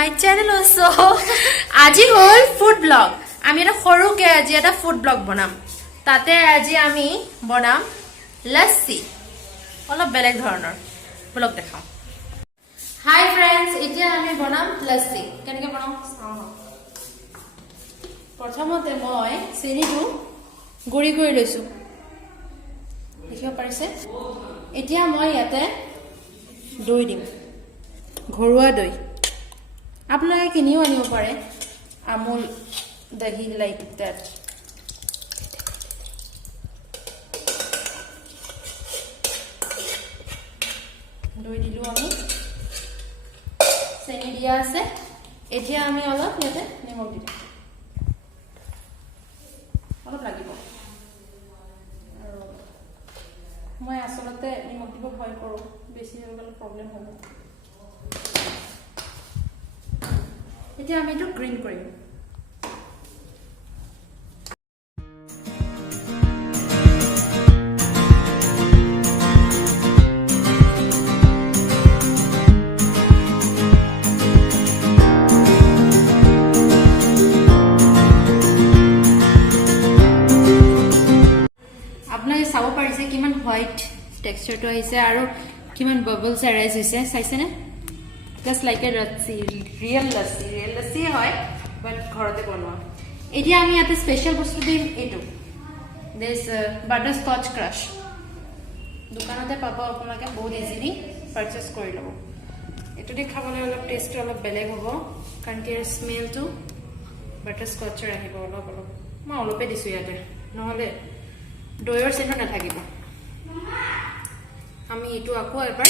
my channel also. আজি হল food vlog. আমি এটা সৰুকে আজি এটা food vlog বনাম. তাতে আজি আমি বনাম লাচ্ছি. অলপ বেলেগ ধৰণৰ vlog দেখাম. Hi friends, এতিয়া আমি বনাম লাচ্ছি. কেনেকৈ বনাম চাওঁ. প্ৰথমতে মই চেনিটো গুড়ি কৰি লৈছো. দেখিব পাৰিছে? এতিয়া মই ইয়াতে দৈ দিম. ঘৰুৱা দৈ. আপোনালোকে কিনিও আনিব পাৰে. আমুল দহি লাইক দ্যাট. দৈ দিলো আমি. চেনি দিয়া আছে. এতিয়া আমি অলপ ইয়াতে নিমখ দিম. অলপ লাগিব. মই আসলতে নিমখ দিব ভয় কৰো. বেছি হৈ গ'লে প্ৰব্লেম হ'ব. এতিয়া আমি এটো গ্ৰীণ কৰিম. আপোনালোকে চাব পাৰিছে কিমান হোৱাইট টেক্সচাৰটো আহিছে আৰু কিমান বাবলছ এৰাইজ হৈছে চাইছেনে? Just like a lassi, real lassi হয়, but ঘৰতে বনোৱা. এতিয়া আমি ইয়াতে স্পেশাল বস্তু দিম এইটো. This butterscotch crush. দোকানতে পাব আপোনালোকে বহুত ইজিলি পাৰচেজ কৰি ল'ব. এইটো দি খাবলৈ অলপ টেষ্টটো অলপ বেলেগ হ'ব কাৰণ কি স্মেলটো বাটাৰস্কটচৰ আহিব অলপ অলপ. মই অলপে দিছো ইয়াতে নহ'লে দৈৰ চেণ্ট নাথাকিব. আমি এইটো আকৌ এবাৰ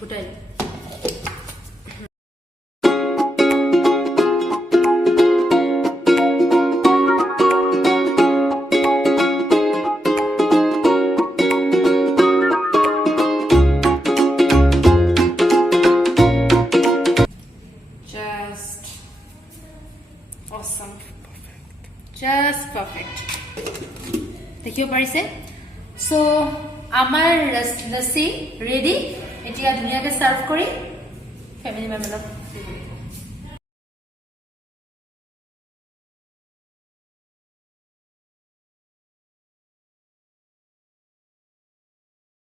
গোটাই লওঁ. Awesome. Perfect. Just perfect. দেখিব পাৰিছে? So আমাৰ লাচ্ছি ৰেডি. এতিয়া ধুনীয়াকৈ সাৰ্ভ কৰি ফ্যামিলি মেম্বাৰক দিব.